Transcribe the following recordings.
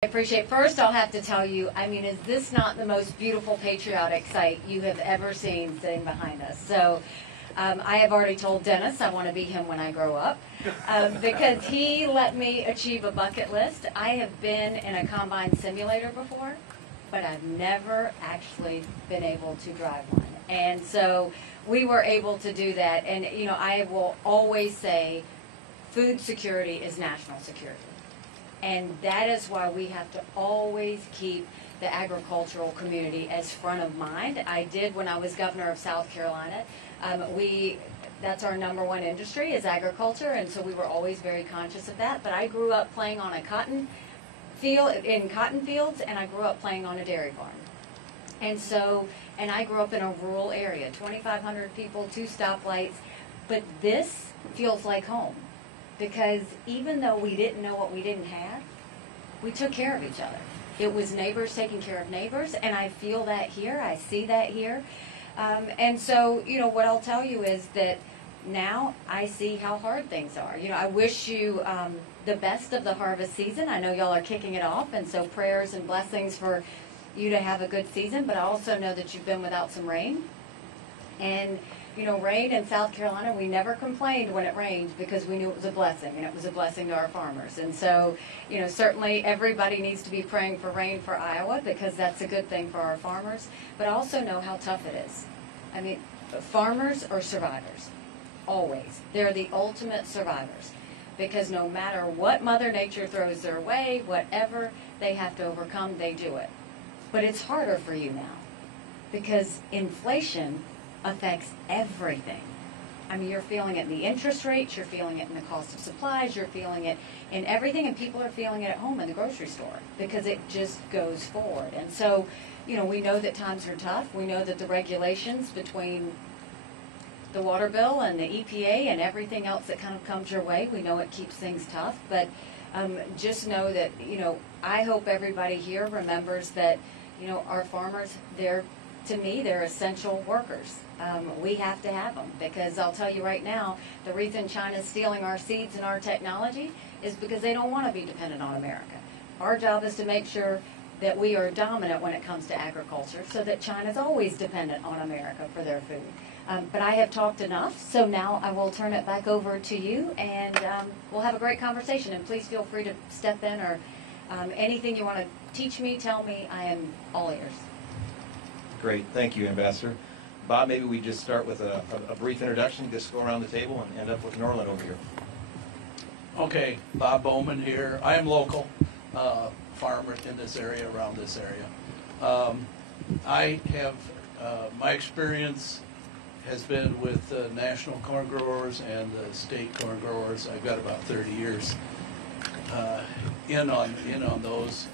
I appreciate. First, I'll have to tell you, I mean, is this not the most beautiful patriotic sight you have ever seen sitting behind us? So I have already told Dennis I want to be him when I grow up because he let me achieve a bucket list. I have been in a combine simulator before, but I've never actually been able to drive one. And so we were able to do that. And, you know, I will always say food security is national security. And that is why we have to always keep the agricultural community as front of mind. I did when I was governor of South Carolina. That's our #1 industry is agriculture, and so we were always very conscious of that. But I grew up playing on a cotton fields, and I grew up playing on a dairy farm. And I grew up in a rural area, 2,500 people, 2 stoplights. But this feels like home. Because even though we didn't know what we didn't have, we took care of each other. It was neighbors taking care of neighbors, and I feel that here, I see that here. And so, you know, what I'll tell you is that now I see how hard things are. You know, I wish you the best of the harvest season. I know y'all are kicking it off, and so prayers and blessings for you to have a good season, but I also know that you've been without some rain. And you know, rain in South Carolina, we never complained when it rained because we knew it was a blessing, and it was a blessing to our farmers. And so, you know, certainly everybody needs to be praying for rain for Iowa because that's a good thing for our farmers. But I also know how tough it is. I mean, farmers are survivors, always. They're the ultimate survivors because no matter what Mother Nature throws their way, whatever they have to overcome, they do it. But it's harder for you now because inflation affects everything. I mean, you're feeling it in the interest rates, you're feeling it in the cost of supplies, you're feeling it in everything, and people are feeling it at home in the grocery store because it just goes forward. And so, you know, we know that times are tough. We know that the regulations between the water bill and the EPA and everything else that kind of comes your way, we know it keeps things tough. But just know that, you know, I hope everybody here remembers that, you know, our farmers, to me, they're essential workers. We have to have them because I'll tell you right now, the reason China's stealing our seeds and our technology is because they don't want to be dependent on America. Our job is to make sure that we are dominant when it comes to agriculture so that China's always dependent on America for their food. But I have talked enough, so now I will turn it back over to you, and we'll have a great conversation. And please feel free to step in or anything you want to teach me, tell me. I am all ears. Great, thank you, Ambassador. Bob, maybe we just start with a brief introduction, just go around the table and end up with Norland over here. Okay, Bob Bowman here. I am local farmer in this area, around this area. I have, my experience has been with national corn growers and the state corn growers. I've got about 30 years in on those.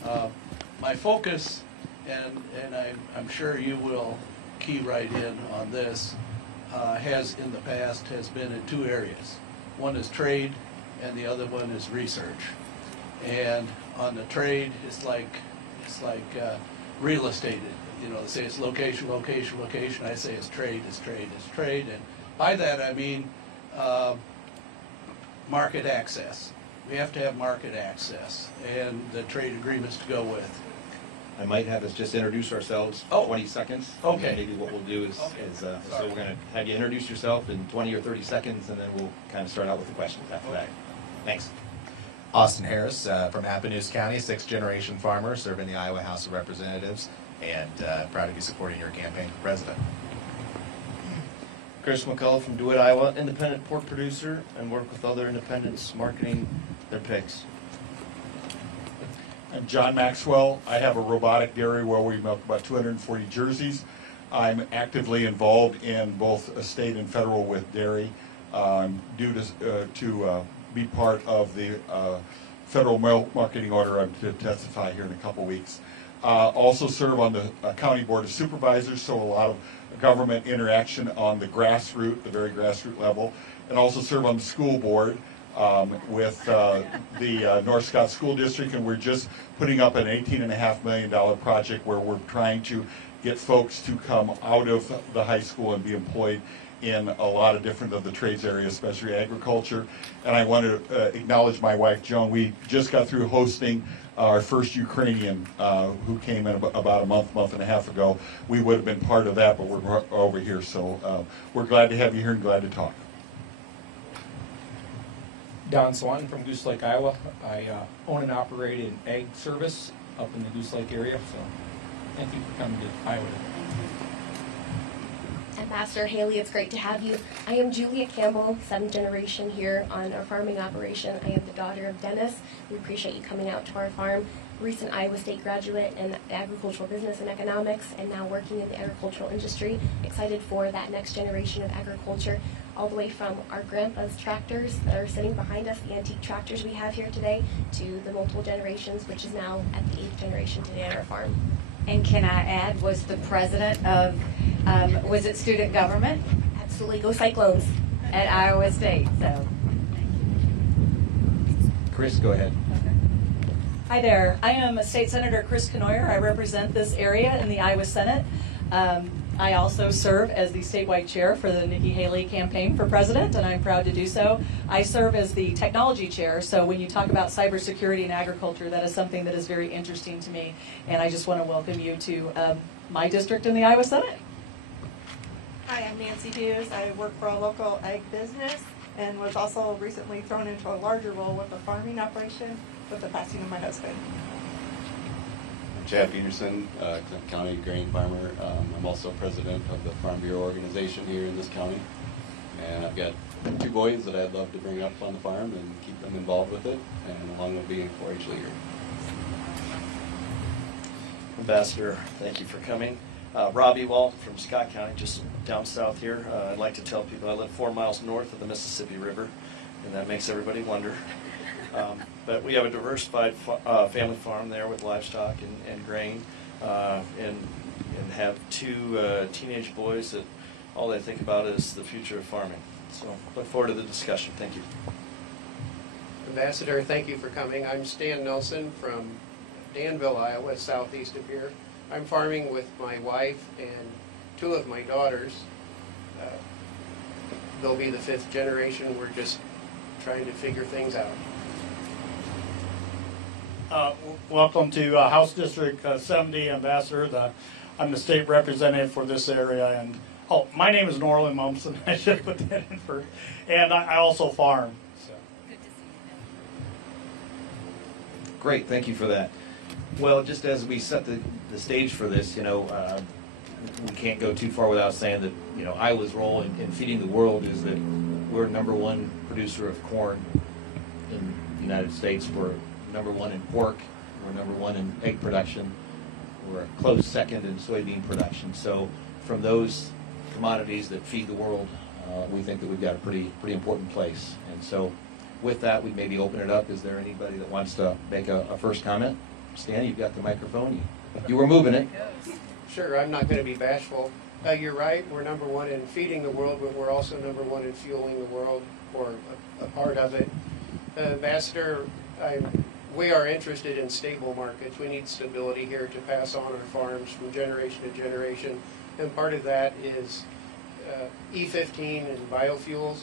My focus, and I'm sure you will key right in on this, has in the past has been in 2 areas. One is trade, and the other one is research. And on the trade, it's like real estate. You know, they say it's location, location, location. I say it's trade, it's trade, it's trade. And by that I mean market access. We have to have market access and the trade agreements to go with. I might have us just introduce ourselves, 20 seconds. Okay. Maybe what we'll do is, so we're going to have you introduce yourself in 20 or 30 seconds, and then we'll kind of start out with the questions after that. Thanks. Austin Harris from Appanoose County, 6th-generation farmer, serving the Iowa House of Representatives, and proud to be supporting your campaign for president. Chris McCullough from DeWitt, Iowa, independent pork producer, and work with other independents marketing their pigs. I'm John Maxwell. I have a robotic dairy where we milk about 240 jerseys. I'm actively involved in both state and federal with dairy. Due to be part of the federal milk marketing order. I'm to testify here in a couple weeks. Also serve on the County Board of Supervisors, so a lot of government interaction on the grassroots, the very grassroots level, and also serve on the school board with the North Scott School District, and we're just putting up an $18.5 million project where we're trying to get folks to come out of the high school and be employed in a lot of different of the trades areas, especially agriculture. And I want to acknowledge my wife, Joan. We just got through hosting our first Ukrainian who came in about a month and a half ago. We would have been part of that, but we're over here. So we're glad to have you here and glad to talk. Don Swanton from Goose Lake, Iowa. I own and operate an ag service up in the Goose Lake area, so thank you for coming to Iowa. Ambassador Haley, it's great to have you. I am Julia Campbell, 7th generation here on our farming operation. I am the daughter of Dennis. We appreciate you coming out to our farm. Recent Iowa State graduate in agricultural business and economics, and now working in the agricultural industry. Excited for that next generation of agriculture, all the way from our grandpa's tractors that are sitting behind us, the antique tractors we have here today, to the multiple generations, which is now at the 8th generation today on our farm. And can I add, was the president of, was it student government? Absolutely, go Cyclones. At Iowa State, so. Chris, go ahead. Hi there. I am State Senator Chris Knoyer. I represent this area in the Iowa Senate. I also serve as the statewide chair for the Nikki Haley campaign for president, and I'm proud to do so. I serve as the technology chair, so when you talk about cybersecurity and agriculture, that is something that is very interesting to me, and I just want to welcome you to my district in the Iowa Senate. Hi, I'm Nancy Hughes. I work for a local ag business and was also recently thrown into a larger role with the farming operation with the passing of my husband. Chad Peterson, county grain farmer. I'm also president of the Farm Bureau organization here in this county. And I've got 2 boys that I'd love to bring up on the farm and keep them involved with it, and along with being a 4-H leader. Ambassador, thank you for coming. Rob Ewald from Scott County, just down south here. I'd like to tell people I live 4 miles north of the Mississippi River, and that makes everybody wonder. But we have a diversified family farm there with livestock and grain, and have 2 teenage boys that all they think about is the future of farming. So look forward to the discussion. Thank you. Ambassador, thank you for coming. I'm Stan Nelson from Danville, Iowa, southeast of here. I'm farming with my wife and 2 of my daughters. They'll be the 5th generation. We're just trying to figure things out. Welcome to House District 70, Ambassador. I'm the state representative for this area, and my name is Norland Mumson. I should put that in first. And I also farm. So. Good to see you. Great, thank you for that. Well, just as we set the stage for this, we can't go too far without saying that, Iowa's role in feeding the world is that we're #1 producer of corn in the United States. We're #1 in pork. We're #1 in egg production. We're a close second in soybean production. So from those commodities that feed the world, we think that we've got a pretty important place. And so with that, we maybe open it up. Is there anybody that wants to make a first comment? Stan, you've got the microphone. You were moving it. Sure, I'm not going to be bashful. You're right, we're #1 in feeding the world, but we're also #1 in fueling the world, or a part of it. Ambassador, we are interested in stable markets. We need stability here to pass on our farms from generation to generation. And part of that is E15 and biofuels.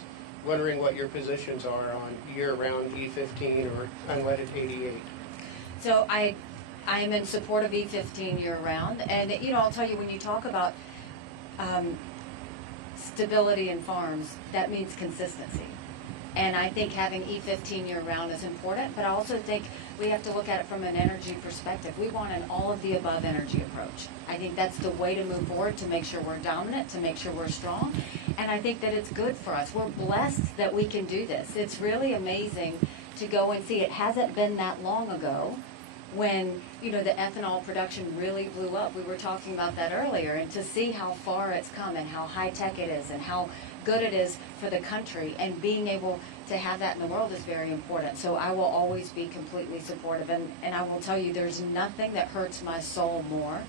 Wondering what your positions are on year-round E15 or unleaded 88. So I'm in support of E15 year-round. And, I'll tell you, when you talk about stability in farms, that means consistency. And I think having E15 year-round is important, but I also think we have to look at it from an energy perspective. We want an all-of-the-above energy approach. I think that's the way to move forward, to make sure we're dominant, to make sure we're strong. And I think that it's good for us. We're blessed that we can do this. It's really amazing to go and see. It hasn't been that long ago when, the ethanol production really blew up. We were talking about that earlier. And to see how far it's come and how high-tech it is and how good it is for the country, and being able to have that in the world is very important. So I will always be completely supportive. And I will tell you, there's nothing that hurts my soul more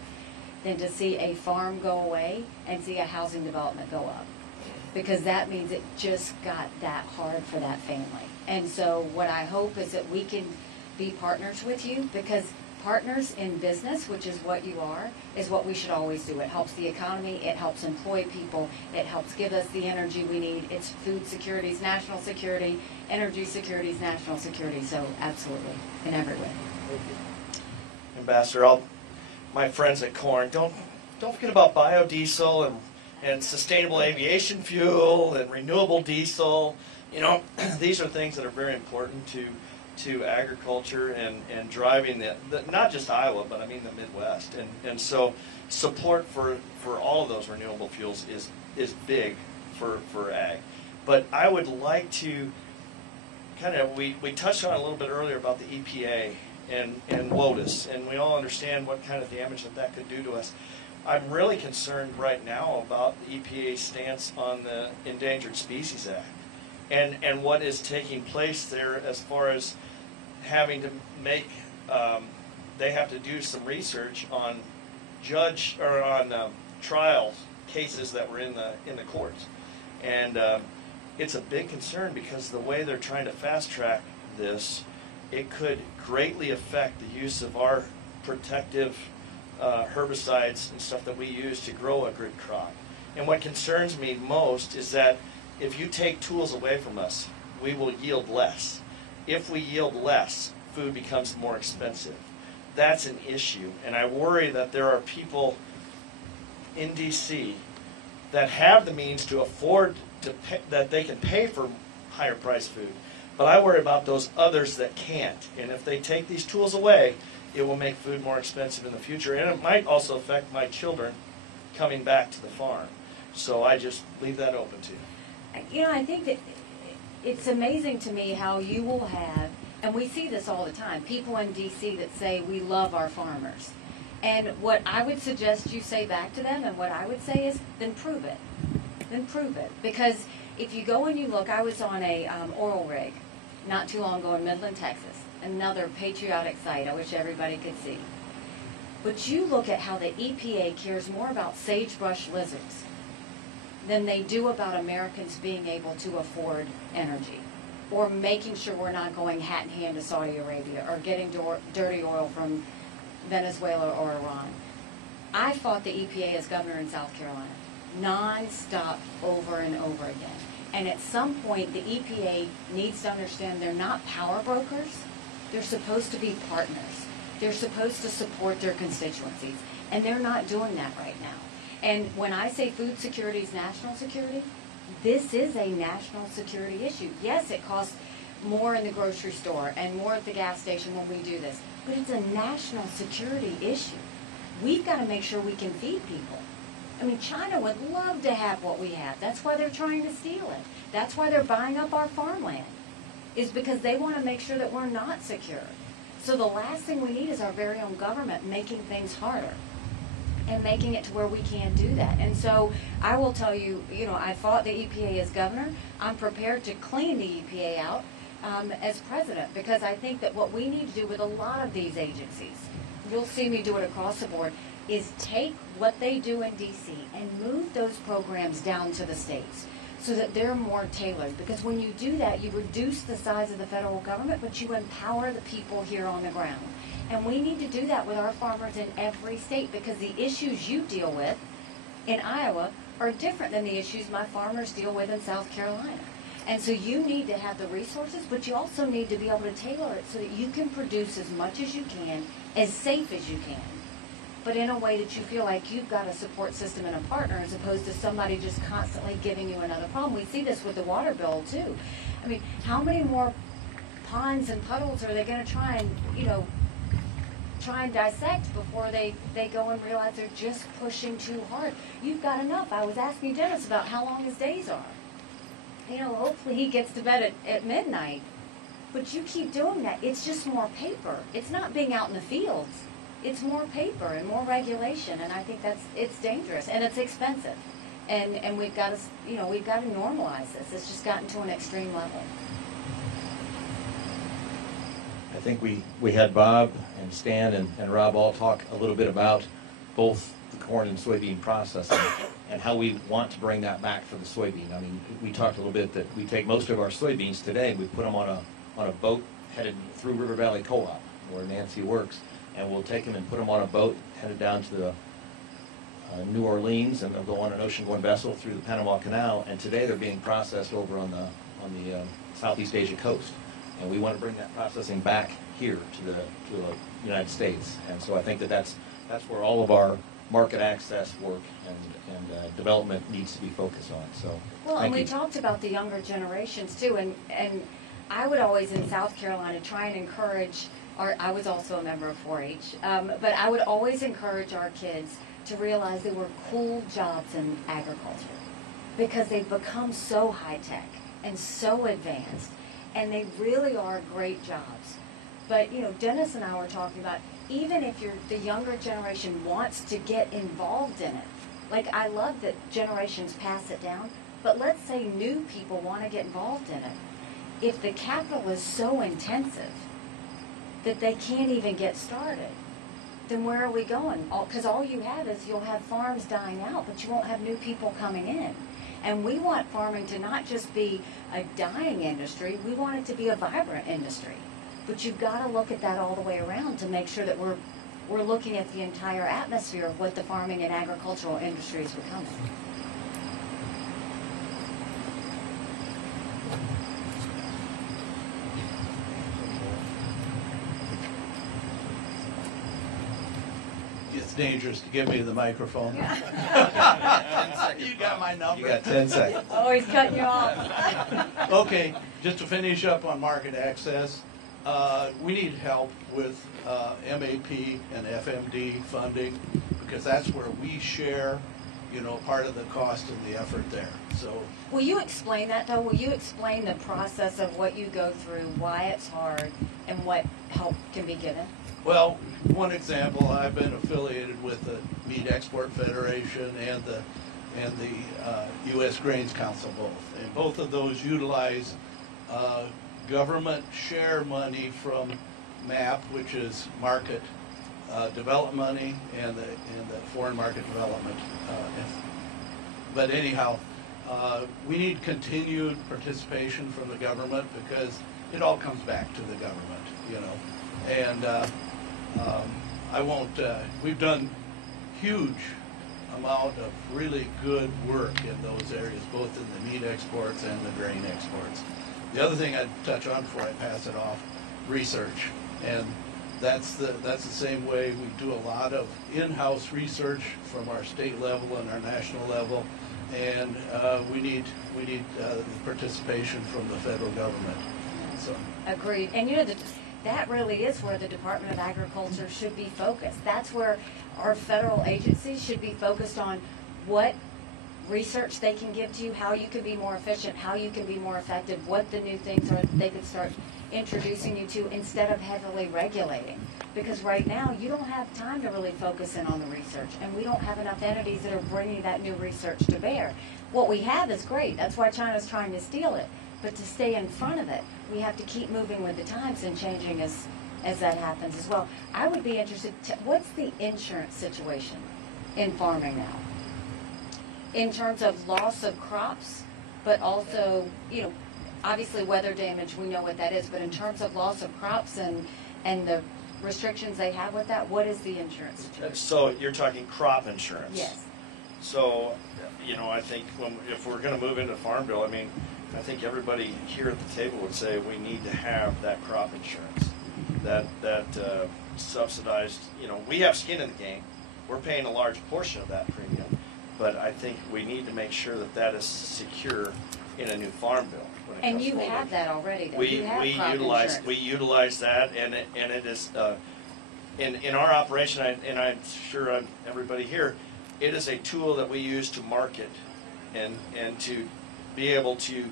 than to see a farm go away and see a housing development go up. Because that means it just got that hard for that family. And so what I hope is that we can be partners with you, because Partners in business, which is what you are, is what we should always do. It helps the economy, it helps employ people, it helps give us the energy we need. It's food security, national security, energy security, national security. So absolutely, in every way. Ambassador, my friends at Corn, don't forget about biodiesel and sustainable aviation fuel and renewable diesel. You know, these are things that are very important to agriculture and driving the not just Iowa, but I mean the Midwest. And so support for all of those renewable fuels is big for ag. But I would like to kind of, we touched on it a little bit earlier about the EPA and WOTUS, and we all understand what kind of damage that could do to us. I'm really concerned right now about the EPA's stance on the Endangered Species Act and what is taking place there as far as having to make, they have to do some research on trial cases that were in the courts. And it's a big concern because the way they're trying to fast track this, it could greatly affect the use of our protective herbicides and stuff that we use to grow a good crop. And what concerns me most is that if you take tools away from us, we will yield less. If we yield less, food becomes more expensive. That's an issue. And I worry that there are people in D.C. that have the means to afford to pay, that they can pay for higher priced food. But I worry about those others that can't. And if they take these tools away, it will make food more expensive in the future. And it might also affect my children coming back to the farm. So I just leave that open to you. You know, I think that it's amazing to me how you will have, and we see this all the time, people in D.C. that say we love our farmers. And what I would suggest you say back to them, and what I would say is, then prove it. Then prove it. Because if you go and you look, I was on a oil rig not too long ago in Midland, Texas. Another patriotic site I wish everybody could see. But you look at how the EPA cares more about sagebrush lizards than they do about Americans being able to afford energy, or making sure we're not going hat in hand to Saudi Arabia, or getting dirty oil from Venezuela or Iran. I fought the EPA as governor in South Carolina, non-stop, over and over again. And at some point, the EPA needs to understand they're not power brokers. They're supposed to be partners. They're supposed to support their constituencies, and they're not doing that right now. And when I say food security is national security, this is a national security issue. Yes, it costs more in the grocery store and more at the gas station when we do this, but it's a national security issue. We've got to make sure we can feed people. I mean, China would love to have what we have. That's why they're trying to steal it. That's why they're buying up our farmland, is because they want to make sure that we're not secure. So the last thing we need is our very own government making things harder and making it to where we can't do that. And so I will tell you, you know, I fought the EPA as governor. I'm prepared to clean the EPA out as president, because I think that what we need to do with a lot of these agencies, you'll see me do it across the board, is take what they do in D.C. and move those programs down to the states so that they're more tailored. Because when you do that, you reduce the size of the federal government, but you empower the people here on the ground. And we need to do that with our farmers in every state, because the issues you deal with in Iowa are different than the issues my farmers deal with in South Carolina. And so you need to have the resources, but you also need to be able to tailor it so that you can produce as much as you can, as safe as you can, but in a way that you feel like you've got a support system and a partner, as opposed to somebody just constantly giving you another problem. We see this with the water bill too. I mean, how many more ponds and puddles are they going to try and, you know, try and dissect before they go and realize they're just pushing too hard? You've got enough. I was asking Dennis about how long his days are. You know, hopefully he gets to bed at midnight. But you keep doing that. It's just more paper. It's not being out in the fields. It's more paper and more regulation, and I think it's dangerous and it's expensive. And we've got to, you know, we've got to normalize this. It's just gotten to an extreme level. I think we had Bob and Stan and Rob all talk a little bit about both the corn and soybean processing and how we want to bring that back for the soybean. I mean, we talked a little bit that we take most of our soybeans today, we put them on a boat headed through River Valley Co-op, where Nancy works, and we'll take them and put them on a boat headed down to the New Orleans, and they'll go on an ocean-going vessel through the Panama Canal. And today they're being processed over on the Southeast Asia coast, and we want to bring that processing back here to the United States. And so I think that's where all of our market access work and development needs to be focused on. So Well, and thank we you. talked about the younger generations too, and I would always in South Carolina try and encourage, I was also a member of 4-H, but I would always encourage our kids to realize there were cool jobs in agriculture because they've become so high-tech and so advanced, and they really are great jobs. But, you know, Dennis and I were talking about, even if the younger generation wants to get involved in it, like I love that generations pass it down, but let's say new people want to get involved in it. If the capital is so intensive that they can't even get started, then where are we going? Because all you have is you'll have farms dying out, but you won't have new people coming in. And we want farming to not just be a dying industry, we want it to be a vibrant industry. But you've got to look at that all the way around to make sure that we're looking at the entire atmosphere of what the farming and agricultural industry is becoming. It's dangerous to give me the microphone. You got my number. You got 10 seconds. Oh, he's cutting you off. Okay, just to finish up on market access, we need help with MAP and FMD funding because that's where we share, you know, part of the cost and the effort there. So, Will you explain that though? Will you explain the process of what you go through, why it's hard, and what help can be given? well, one example, I've been affiliated with the Meat Export Federation and the U.S. Grains Council both, and both of those utilize government share money from MAP, which is market development money, and the foreign market development. But anyhow, we need continued participation from the government because it all comes back to the government, you know. And I won't. We've done huge amount of really good work in those areas, both in the meat exports and the grain exports. The other thing I'd touch on before I pass it off, research, and that's the same way we do a lot of in-house research from our state level and our national level, and we need the participation from the federal government. So. Agreed. And you know, that really is where the Department of Agriculture should be focused. That's where our federal agencies should be focused on what research they can give to you, how you can be more efficient, how you can be more effective, what the new things are that they could start introducing you to instead of heavily regulating. Because right now, you don't have time to really focus in on the research, and we don't have enough entities that are bringing that new research to bear. What we have is great. That's why China's trying to steal it. But to stay in front of it, we have to keep moving with the times and changing as that happens as well. I would be interested, what's the insurance situation in farming now? In terms of loss of crops, but also, you know, obviously weather damage, we know what that is, but in terms of loss of crops and the restrictions they have with that, what is the insurance situation? So you're talking crop insurance? Yes. So, you know, I think if we're going to move into Farm Bill, I mean, I think everybody here at the table would say we need to have that crop insurance, that subsidized, you know, we have skin in the game. We're paying a large portion of that premium, but I think we need to make sure that that is secure in a new Farm Bill. And you have that already, though. You have crop insurance. We utilize that, and it is in our operation, and I'm sure everybody here, it is a tool that we use to market and to be able to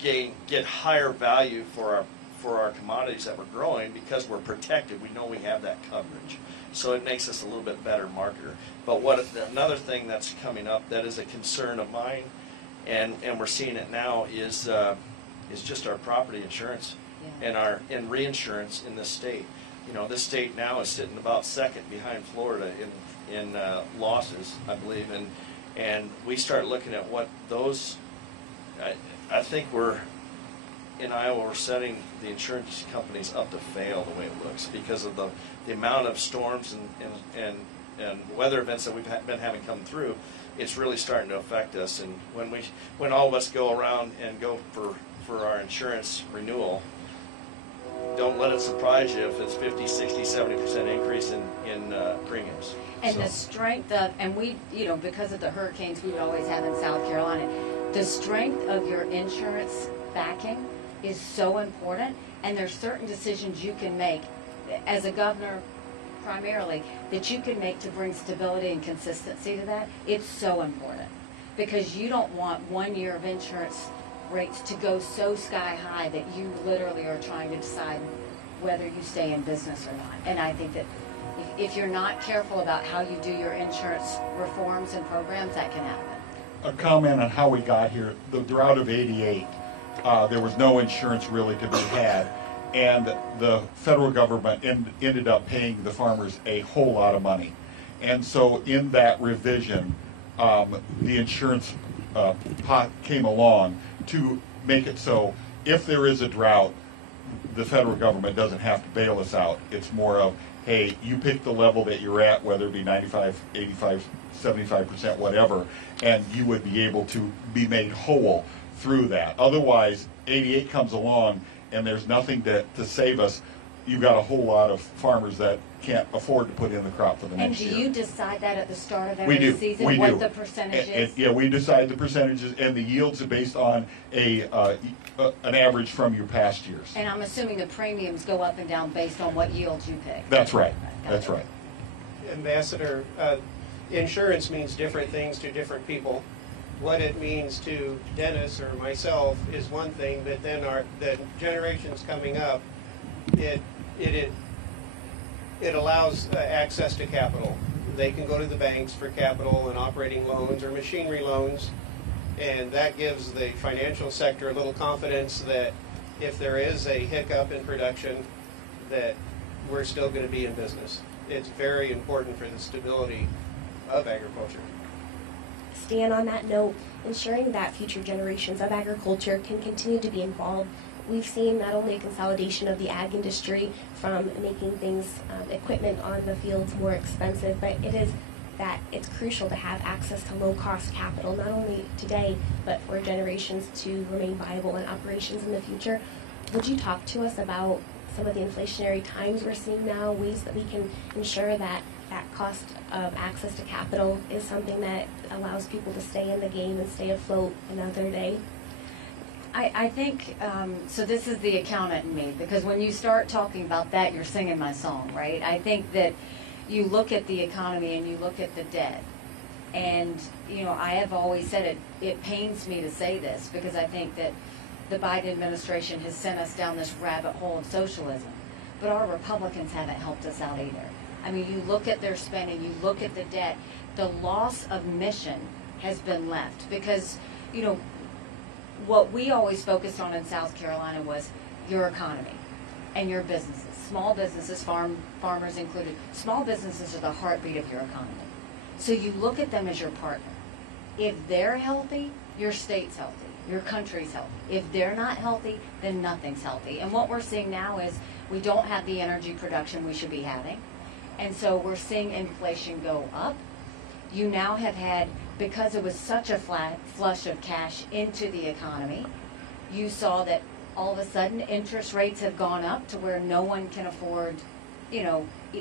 get higher value for our commodities that we're growing because we're protected. We know we have that coverage, so it makes us a little bit better marketer. But another thing that's coming up that is a concern of mine, and we're seeing it now is just our property insurance and reinsurance in this state. You know, this state now is sitting about second behind Florida in losses, I believe, and we start looking at what those. I think in Iowa, we're setting the insurance companies up to fail the way it looks because of the amount of storms and weather events that we've been having come through. It's really starting to affect us. And when all of us go around and go for our insurance renewal, don't let it surprise you if it's 50, 60, 70% increase in premiums. And the strength of, and we, because of the hurricanes we would always have in South Carolina, the strength of your insurance backing is so important. And there's certain decisions you can make as a governor primarily that you can make to bring stability and consistency to that. It's so important because you don't want 1 year of insurance rates to go so sky high that you literally are trying to decide whether you stay in business or not. And I think that if you're not careful about how you do your insurance reforms and programs, that can happen. A comment on how we got here. The drought of '88, there was no insurance really to be had, and the federal government ended up paying the farmers a whole lot of money. And so in that revision, the insurance pot came along to make it so if there is a drought, the federal government doesn't have to bail us out. It's more of, hey, you pick the level that you're at, whether it be 95, 85, 75%, whatever, and you would be able to be made whole through that. Otherwise, 88 comes along and there's nothing to save us. You've got a whole lot of farmers that can't afford to put in the crop for the next year. And do you decide that at the start of We every do. season, We what do. the percentage is? Yeah, we decide the percentages, and the yields are based on an average from your past years. And I'm assuming the premiums go up and down based on what yields you pick. That's right. Got That's it. right. Ambassador, insurance means different things to different people. What it means to Dennis or myself is one thing, but then the generations coming up, it allows access to capital. They can go to the banks for capital and operating loans or machinery loans, and that gives the financial sector a little confidence that if there is a hiccup in production, that we're still going to be in business. It's very important for the stability of agriculture. Stan, on that note, ensuring that future generations of agriculture can continue to be involved. We've seen not only a consolidation of the ag industry from making things, equipment on the fields more expensive, but it is that it's crucial to have access to low-cost capital, not only today, but for generations to remain viable in operations in the future. Would you talk to us about some of the inflationary times we're seeing now, ways that we can ensure that that cost of access to capital is something that allows people to stay in the game and stay afloat another day? I think, so this is the accountant in me, because when you start talking about that, you're singing my song, right? I think that you look at the economy and you look at the debt, and, I have always said it pains me to say this, because I think that the Biden administration has sent us down this rabbit hole of socialism, but our Republicans haven't helped us out either. I mean, you look at their spending, you look at the debt, the loss of mission has been left, because, what we always focused on in South Carolina was your economy and your businesses, small businesses, farmers included. Small businesses are the heartbeat of your economy. So you look at them as your partner. If they're healthy, your state's healthy, your country's healthy. If they're not healthy, then nothing's healthy. And what we're seeing now is we don't have the energy production we should be having. And so we're seeing inflation go up. You now have had, because it was such a flush of cash into the economy, you saw that all of a sudden interest rates have gone up to where no one can afford,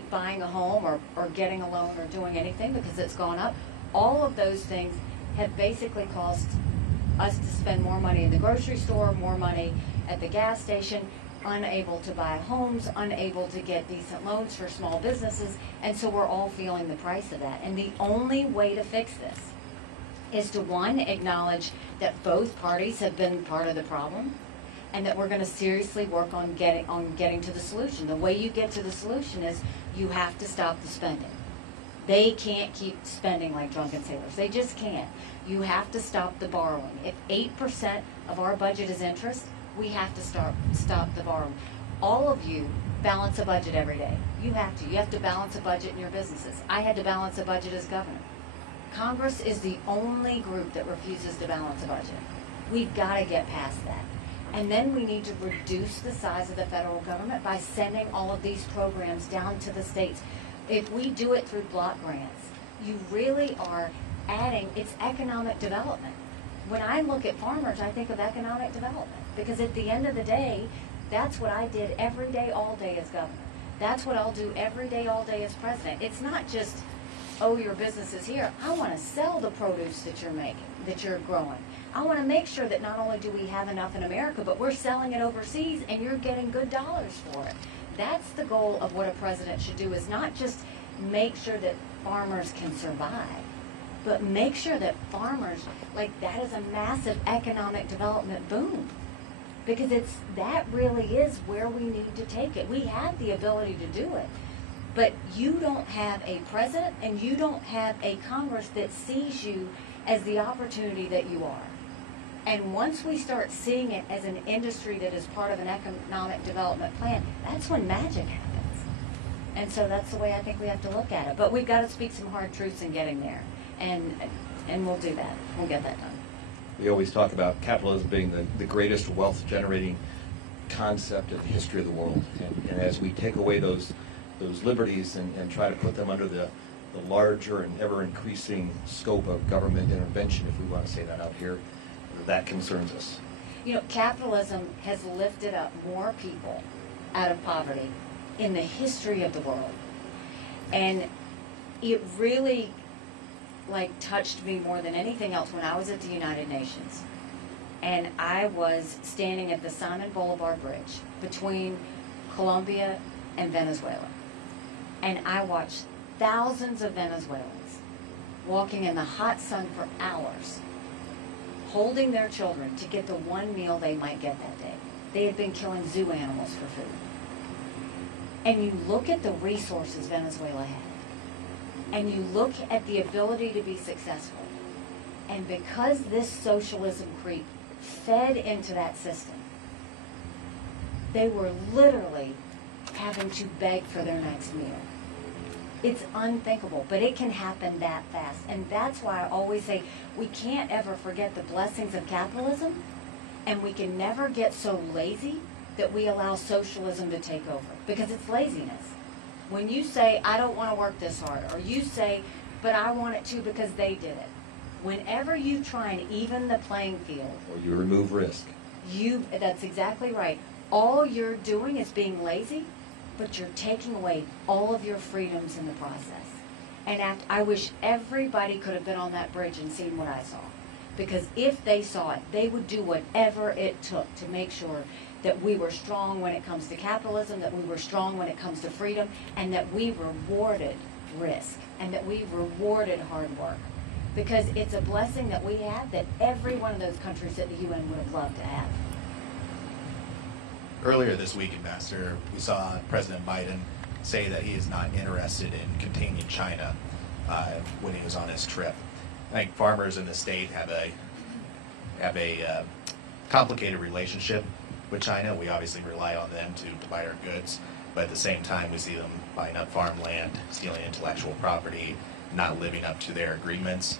buying a home or getting a loan or doing anything because it's gone up. All of those things have basically caused us to spend more money in the grocery store, more money at the gas station, unable to buy homes, unable to get decent loans for small businesses, and so we're all feeling the price of that. And the only way to fix this is to, one, acknowledge that both parties have been part of the problem, and that we're going to seriously work on getting to the solution. The way you get to the solution is you have to stop the spending. They can't keep spending like drunken sailors. They just can't. You have to stop the borrowing. If 8% of our budget is interest, we have to stop the borrowing. All of you balance a budget every day. You have to. You have to balance a budget in your businesses. I had to balance a budget as governor. Congress is the only group that refuses to balance a budget. We've got to get past that. And then we need to reduce the size of the federal government by sending all of these programs down to the states. If we do it through block grants, you really are adding, it's economic development. When I look at farmers, I think of economic development, because at the end of the day, that's what I did every day, all day as governor. That's what I'll do every day, all day as president. It's not just, oh, your business is here. I want to sell the produce that you're making, that you're growing. I want to make sure that not only do we have enough in America, but we're selling it overseas and you're getting good dollars for it. That's the goal of what a president should do, is not just make sure that farmers can survive, but make sure that farmers, like, that is a massive economic development boom. Because that really is where we need to take it. We have the ability to do it. But you don't have a president and you don't have a Congress that sees you as the opportunity that you are. And once we start seeing it as an industry that is part of an economic development plan, that's when magic happens. And so that's the way I think we have to look at it. But we've got to speak some hard truths in getting there. And we'll do that. We'll get that done. We always talk about capitalism being the greatest wealth-generating concept in the history of the world. And as we take away those liberties and try to put them under the larger and ever-increasing scope of government intervention, if we want to say that out here, that concerns us. You know, capitalism has lifted up more people out of poverty in the history of the world. And it really, like, touched me more than anything else when I was at the United Nations. And I was standing at the Simon Bolivar Bridge between Colombia and Venezuela. And I watched thousands of Venezuelans walking in the hot sun for hours, holding their children to get the one meal they might get that day. They had been killing zoo animals for food. And you look at the resources Venezuela had, and you look at the ability to be successful. And because this socialism creep fed into that system, they were literally having to beg for their next meal. It's unthinkable, but it can happen that fast. And that's why I always say we can't ever forget the blessings of capitalism, and we can never get so lazy that we allow socialism to take over, because it's laziness. When you say, I don't want to work this hard, or you say, but I want it to because they did it, whenever you try and even the playing field, Or you remove risk. that's exactly right. All you're doing is being lazy, but you're taking away all of your freedoms in the process. And I wish everybody could have been on that bridge and seen what I saw. Because if they saw it, they would do whatever it took to make sure that we were strong when it comes to capitalism, that we were strong when it comes to freedom, and that we rewarded risk, and that we rewarded hard work. Because it's a blessing that we have that every one of those countries at the UN would have loved to have. Earlier this week, Ambassador, we saw President Biden say that he is not interested in containing China when he was on his trip. I think farmers in the state have a complicated relationship with China. We obviously rely on them to buy our goods, but at the same time, we see them buying up farmland, stealing intellectual property, not living up to their agreements.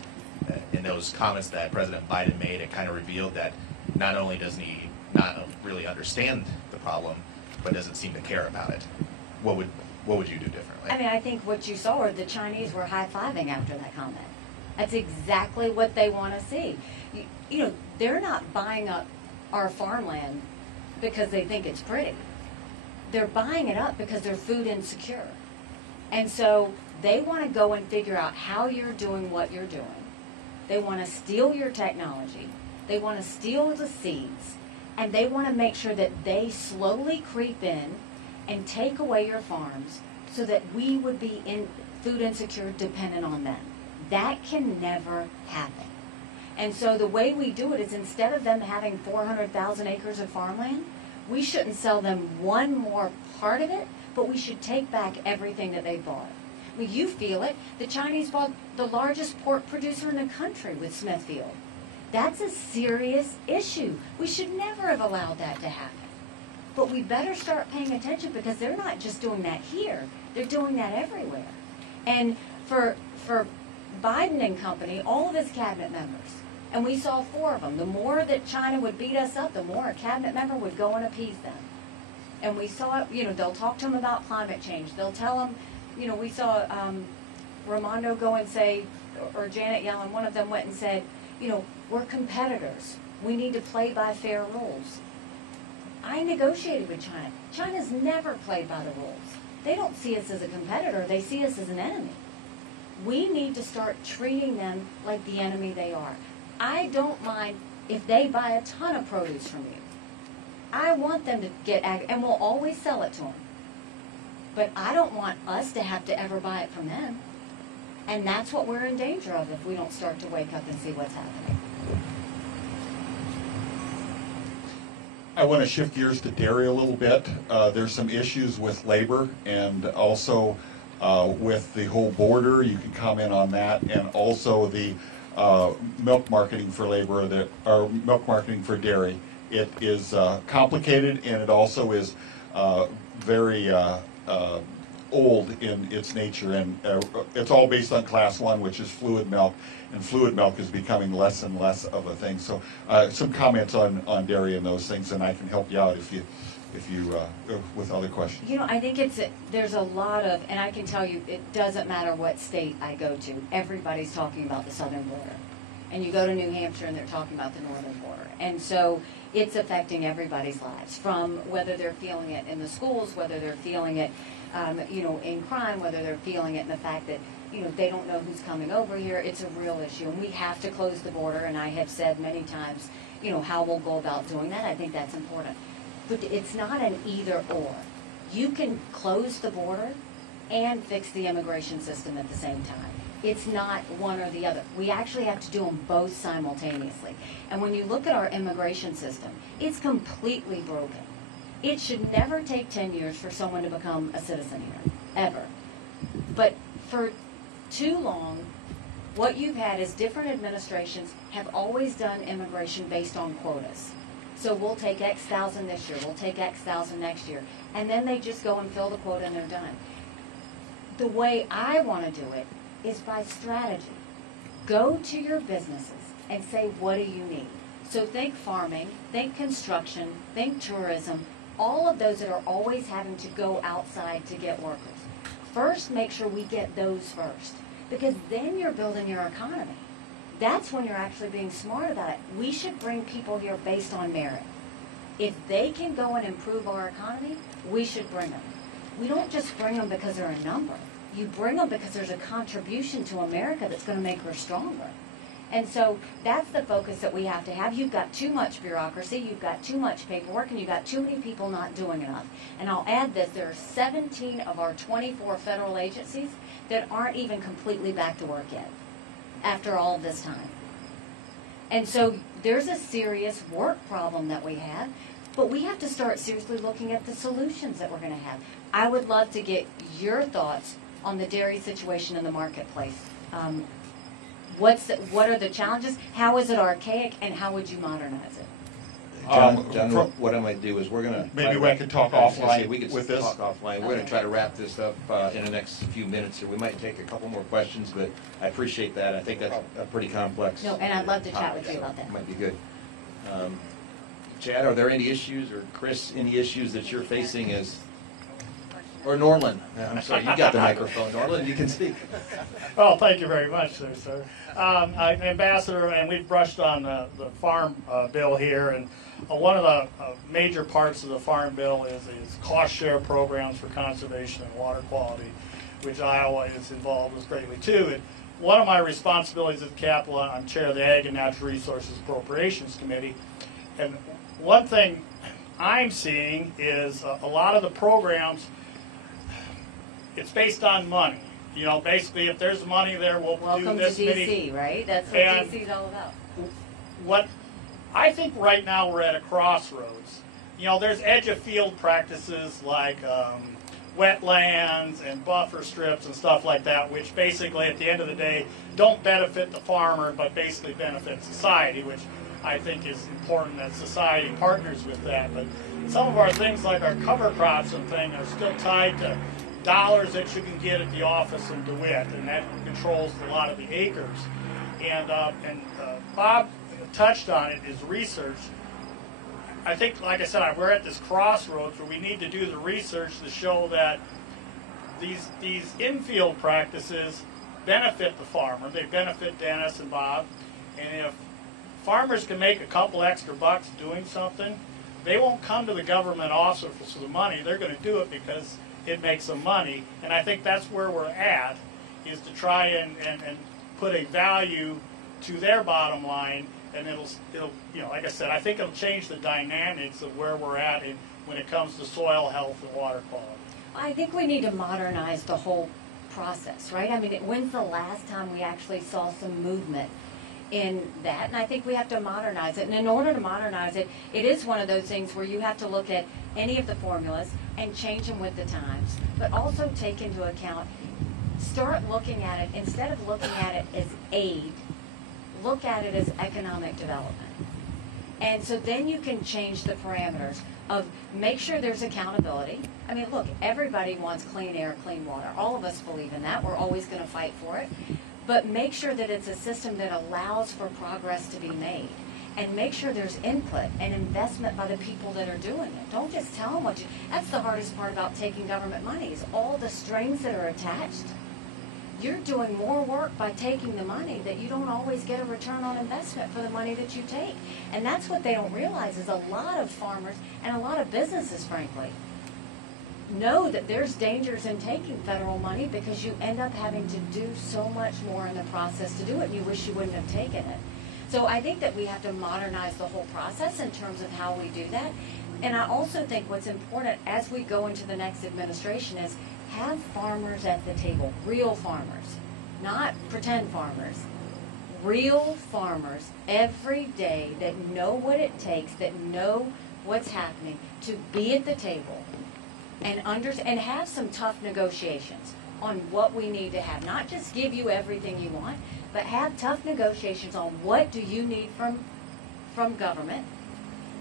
In those comments that President Biden made, it kind of revealed that not only doesn't he not really understand the problem, but doesn't seem to care about it. What would you do differently? I mean, I think what you saw were the Chinese were high-fiving after that comment. That's exactly what they want to see. You know, they're not buying up our farmland because they think it's pretty. They're buying it up because they're food insecure. And so they want to go and figure out how you're doing what you're doing. They want to steal your technology. They want to steal the seeds. And they want to make sure that they slowly creep in and take away your farms so that we would be food insecure, dependent on them. That can never happen. And so the way we do it is, instead of them having 400,000 acres of farmland, we shouldn't sell them one more part of it, but we should take back everything that they bought. I mean, you feel it. The Chinese bought the largest pork producer in the country with Smithfield. That's a serious issue. We should never have allowed that to happen. But we better start paying attention, because they're not just doing that here. They're doing that everywhere. And for Biden and company, all of his cabinet members, And we saw 4 of them. The more that China would beat us up, the more a cabinet member would go and appease them. And we saw, they'll talk to them about climate change. They'll tell them, we saw Raimondo go and say, or Janet Yellen, one of them went and said, we're competitors. We need to play by fair rules. I negotiated with China. China's never played by the rules. They don't see us as a competitor. They see us as an enemy. We need to start treating them like the enemy they are. I don't mind if they buy a ton of produce from you. I want them to get and we'll always sell it to them. But I don't want us to have to ever buy it from them. And that's what we're in danger of if we don't start to wake up and see what's happening. I want to shift gears to dairy a little bit. There's some issues with labor and also with the whole border. You can comment on that, and also the milk marketing for labor, or milk marketing for dairy. It is complicated, and it also is very old in its nature, and it's all based on class 1, which is fluid milk, and fluid milk is becoming less and less of a thing. So some comments on dairy and those things, and I can help you out if you with other questions. I think there's a lot of, and I can tell you, it doesn't matter what state I go to, everybody's talking about the southern border. And you go to New Hampshire and they're talking about the northern border. And so it's affecting everybody's lives, from whether they're feeling it in the schools, whether they're feeling it in crime, whether they're feeling it in the fact that, they don't know who's coming over here. It's a real issue, and we have to close the border, and I have said many times, how we'll go about doing that. I think that's important. But it's not an either or. You can close the border and fix the immigration system at the same time. It's not one or the other. We actually have to do them both simultaneously. And when you look at our immigration system, it's completely broken. It should never take 10 years for someone to become a citizen here, ever. But for too long, what you've had is different administrations have always done immigration based on quotas. So we'll take X thousand this year, we'll take X thousand next year, and then they just go and fill the quota and they're done. The way I want to do it is by strategy. Go to your businesses and say, what do you need? So think farming, think construction, think tourism, all of those that are always having to go outside to get workers. First, make sure we get those first, because then you're building your economy. That's when you're actually being smart about it. We should bring people here based on merit. If they can go and improve our economy, we should bring them. We don't just bring them because they're a number. You bring them because there's a contribution to America that's going to make her stronger. And so that's the focus that we have to have. You've got too much bureaucracy, you've got too much paperwork, and you've got too many people not doing enough. And I'll add this, there are 17 of our 24 federal agencies that aren't even completely back to work yet, after all of this time. And so there's a serious work problem that we have, but we have to start seriously looking at the solutions that we're going to have. I would love to get your thoughts on the dairy situation in the marketplace. What are the challenges? How is it archaic, and how would you modernize it? John, what I might do is we're going to... Maybe we could talk offline we could with this. talk offline. We're going to try to wrap this up in the next few minutes here. We might take a couple more questions, but I appreciate that. I think that's a pretty complex No, and I'd love to chat with you about that. Might be good. Chad, are there any issues, or Chris, any issues that you're facing as... Or Norland. I'm sorry, you got the microphone. Norland, you can speak. Well, thank you very much, sir. Ambassador, and we've brushed on the farm bill here, and one of the major parts of the farm bill is cost share programs for conservation and water quality, which Iowa is involved with greatly too. And one of my responsibilities at the Capitol, I'm chair of the Ag and Natural Resources Appropriations Committee, and one thing I'm seeing is a lot of the programs, it's based on money. Basically, if there's money there, we'll Welcome do this to DC, many. right? That's what DC's all about. What I think right now we're at a crossroads. There's edge of field practices like wetlands and buffer strips and stuff like that, which basically at the end of the day don't benefit the farmer, but basically benefit society, which I think is important that society partners with that. But some of our things like our cover crops and things are still tied to dollars that you can get at the office in DeWitt, and that controls a lot of the acres. And Bob touched on it, is research. I think, like I said, we're at this crossroads where we need to do the research to show that these infield practices benefit the farmer. They benefit Dennis and Bob. And if farmers can make a couple extra bucks doing something, they won't come to the government office for the money. They're going to do it because it makes them money. And I think that's where we're at, is to try and put a value to their bottom line. And it'll, you know, like I said, I think it'll change the dynamics of where we're at when it comes to soil health and water quality. I think we need to modernize the whole process, right? I mean, when's the last time we actually saw some movement in that? And I think we have to modernize it. And in order to modernize it, it is one of those things where you have to look at any of the formulas and change them with the times, but also take into account, start looking at it, instead of looking at it as aid, look at it as economic development. And so then you can change the parameters of make sure there's accountability. I mean, look, everybody wants clean air, clean water. All of us believe in that. We're always going to fight for it. But make sure that it's a system that allows for progress to be made. And make sure there's input and investment by the people that are doing it. Don't just tell them what you... That's the hardest part about taking government money, is all the strings that are attached. You're doing more work by taking the money that you don't always get a return on investment for the money that you take. And that's what they don't realize, is a lot of farmers and a lot of businesses, frankly, know that there's dangers in taking federal money because you end up having to do so much more in the process to do it, and you wish you wouldn't have taken it. So I think that we have to modernize the whole process in terms of how we do that. And I also think what's important as we go into the next administration is have farmers at the table, real farmers, not pretend farmers, real farmers every day that know what it takes, that know what's happening, to be at the table and have some tough negotiations on what we need to have. Not just give you everything you want, but have tough negotiations on what do you need from government,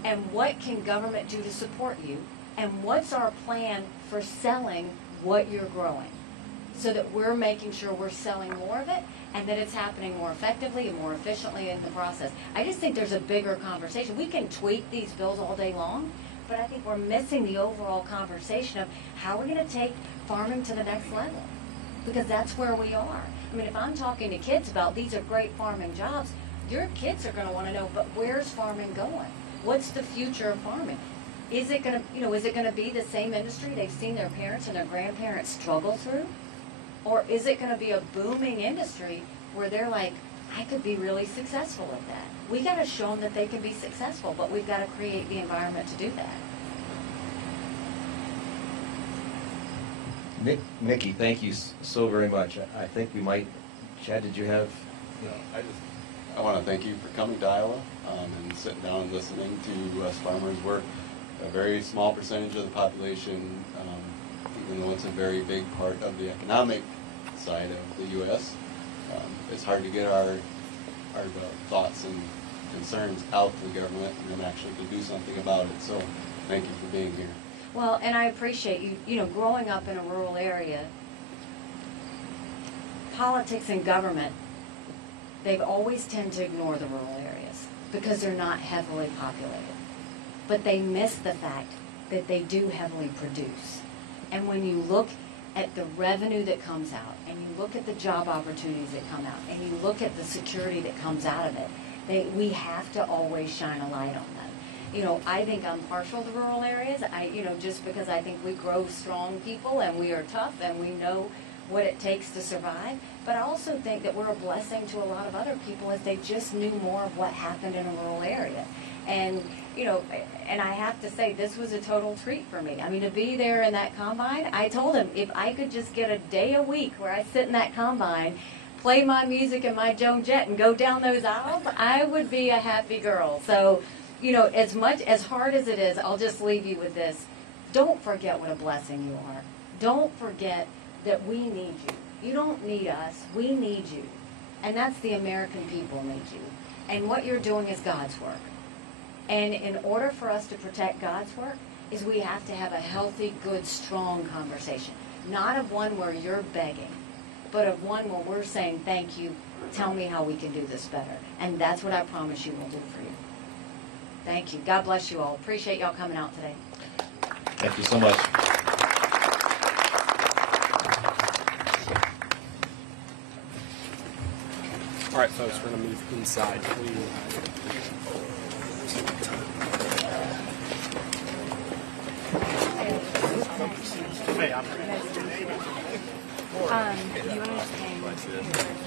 and what can government do to support you, and what's our plan for selling what you're growing, so that we're making sure we're selling more of it and that it's happening more effectively and more efficiently in the process. I just think there's a bigger conversation. We can tweak these bills all day long, but I think we're missing the overall conversation of how we're going to take farming to the next level, because that's where we are. I mean, if I'm talking to kids about these are great farming jobs, your kids are going to want to know, but where's farming going? What's the future of farming? Is it going to, is it going to be the same industry they've seen their parents and their grandparents struggle through? Or is it going to be a booming industry where they're like, I could be really successful at that? We got to show them that they can be successful, but we've got to create the environment to do that. Nikki, thank you so very much. I think we might, Chad, did you have? I want to thank you for coming to Iowa and sitting down and listening to us farmers. We're a very small percentage of the population, even though it's a very big part of the economic side of the U.S. It's hard to get our thoughts and concerns out to the government and then actually to do something about it. So thank you for being here. Well, and I appreciate you, growing up in a rural area, politics and government, they've always tend to ignore the rural areas because they're not heavily populated. But they miss the fact that they do heavily produce. And when you look at the revenue that comes out, and you look at the job opportunities that come out, and you look at the security that comes out of it, we have to always shine a light on them. I think I'm partial to rural areas, just because I think we grow strong people and we are tough and we know what it takes to survive. But I also think that we're a blessing to a lot of other people if they just knew more of what happened in a rural area. And, and I have to say, this was a total treat for me. I mean, to be there in that combine, I told him if I could just get a day a week where I sit in that combine, play my music in my Joan Jett and go down those aisles, I would be a happy girl. So, as hard as it is, I'll just leave you with this. Don't forget what a blessing you are. Don't forget that we need you. You don't need us. We need you. And that's the American people need you. And what you're doing is God's work. And in order for us to protect God's work, is we have to have a healthy, good, strong conversation. Not of one where you're begging, but of one where we're saying thank you tell me how we can do this better. And that's what I promise you we'll do for you. Thank you. God bless you all. Appreciate y'all coming out today. Thank you so much. All right, folks, we're going to move inside. Do you want to just hang?